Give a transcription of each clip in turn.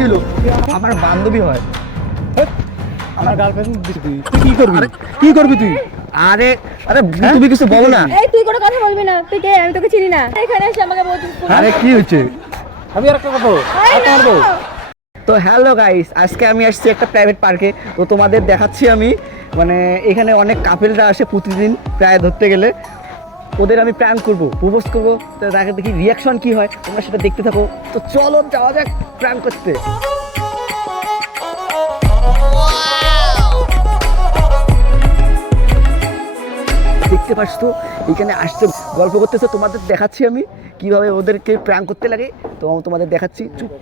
কি হলো? আমার বান্ধবী হয়। আমার গার্লফ্রেন্ড তুই। কি করবি? কি করবি তুই? আরে আরে তুমি কিছু বলো না। এই তুই কোনো কথা বলবি না। তুই কে? আমি তোকে চিনি না। এখানে এসে আমাকে বলছিস আরে কি হচ্ছে আমি আর একটা কথা। বলব। তো হ্যালো গাইস আজকে আমি আসছি একটা প্রাইভেট পার্কে তো তোমাদের দেখাচ্ছি আমি। মানে এখানে অনেক কাপেলরা আসে প্রতিদিন প্রায় ধরতে গেলে। ওদের আমি প্র্যাঙ্ক করব প্রপোজ করব তাকে দেখি রিয়াকশন কি হয়, তোমরা সেটা দেখতে থাকো। তো চলো যাওয়া যাক প্র্যাঙ্ক করতে। দেখতে পাচ্ছ তো এখানে আসছে, গল্প করতেছে, তোমাদের দেখাচ্ছি আমি কীভাবে ওদেরকে প্র্যাঙ্ক করতে লাগে, তো তোমাদের দেখাচ্ছি। চুপ।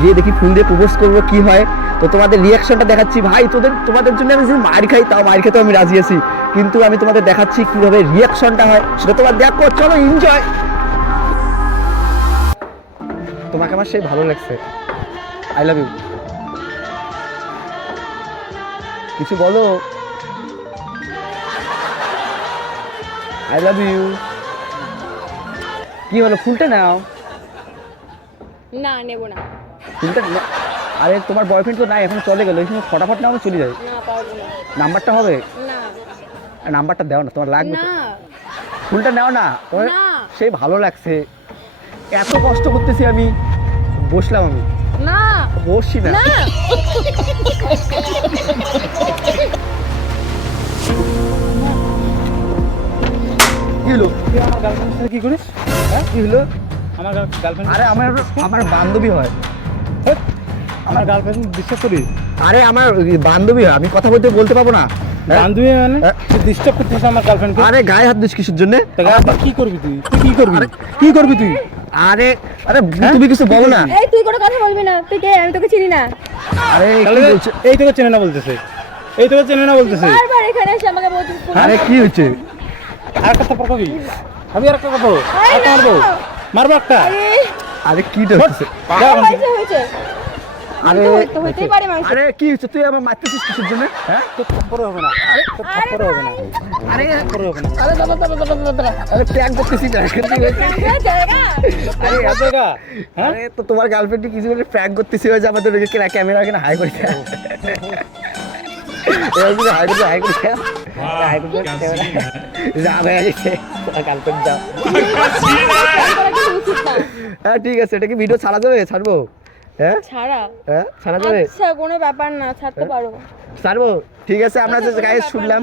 গিয়ে দেখি ফুল দিয়ে প্রপোজ করব, কি হয়? তো তোমাদের রিয়াকশনটা দেখাচ্ছি। ভাই, তোদের, তোমাদের জন্য আমি যদি মার খাই, তাও মার খেতেও আমি রাজি আছি। কিন্তু আমি তোমাদের দেখাচ্ছি কীভাবে রিয়াকশনটা হয়, সেটা তোমার দেখো, চলো এনজয় তোমাকে আমার সেই ভালো লাগছে। আই লাভ ইউ কিছু বলো? আই লাভ ইউ কি হলো, ফুলটা নাও। না, নেব না। ফুলটা আরে তোমার বয়ফ্রেন্ড তো নাই এখন চলে গেলো এই সময় ফটাফট না আমি চলে যাই না পারব না। নাম্বারটা হবে? আর নাম্বারটা দাও না তোমার লাগবে ফুলটা নাও না সেই ভালো লাগছে। এত কষ্ট করতেছি আমি বসলাম আমি। না। বসছি না। না। কি হলো? তুই আমার গার্লফ্রেন্ডের সাথে কি করিস? হ্যাঁ? কি হলো? আমার গার্লফ্রেন্ড আরে আমার আমার বান্ধবী হয়। আমার গার্লফ্রেন্ড বিশ্বাস করিস? আরে আমার বান্ধবী আমি কথা বলতে বলতে পারব না। হ্যাঁ? বান্ধবী মানে? হ্যাঁ। ডিস্টার্ব করছিস আমার গার্লফ্রেন্ডকে আরে গায়ে হাত দিস কিসের জন্য? কি করবি তুই? তুই কি করবি? কি করবি তুই? আরে আরে হ্যাঁ? তুমি কিছু বলো না। এই তুই কোনো কথা বলবি না। তুই কে? আমি তোকে চিনি না। আরে? এই তোকে চেনে না বলতেছে। এই তোকে চেনে না বলতেছে। বারবার এখানে এসে আমাকে বলছিস আরে কি হচ্ছে আর একটা থাপ্পড় খাবি? আমি আর একটা কথা। মারবো? মারবো একটা? আরে কি হচ্ছে আরে আরে কি হচ্ছে তুই আমার মারতেছিস কিসের জন্য? হ্যাঁ? তোর থাপ্পড় হবে না। তোর থাপ্পড় হবে না। আরে থাপ্পড় হবে না। আরে দাদা দাদা দাদা দাদা দাদা আরে প্র্যাঙ্ক করতেছি না আমরা জায়গা আরে এত হ্যাঁ? আরে তো তোমার গার্লফ্রেন্ড কিছু করে প্র্যাঙ্ক করতেছি যে আমাদের ওই ক্যামেরা কিনা হাই করে এবার হাই করে হাই করে হাই করে ক্যামেরা যা গার্লফ্রেন্ড যা করা কিন্তু উচিত না হ্যাঁ ঠিক আছে এটা কি ভিডিও ছাড়া যাবে? ছাড়বো? হ্যাঁ? ছাড়া? হ্যাঁ ছাড়া যাবে? আচ্ছা কোনো ব্যাপার না ছাড়তে পারো ছাড়বো? ঠিক আছে আমরা যে গায়ে শুনলাম।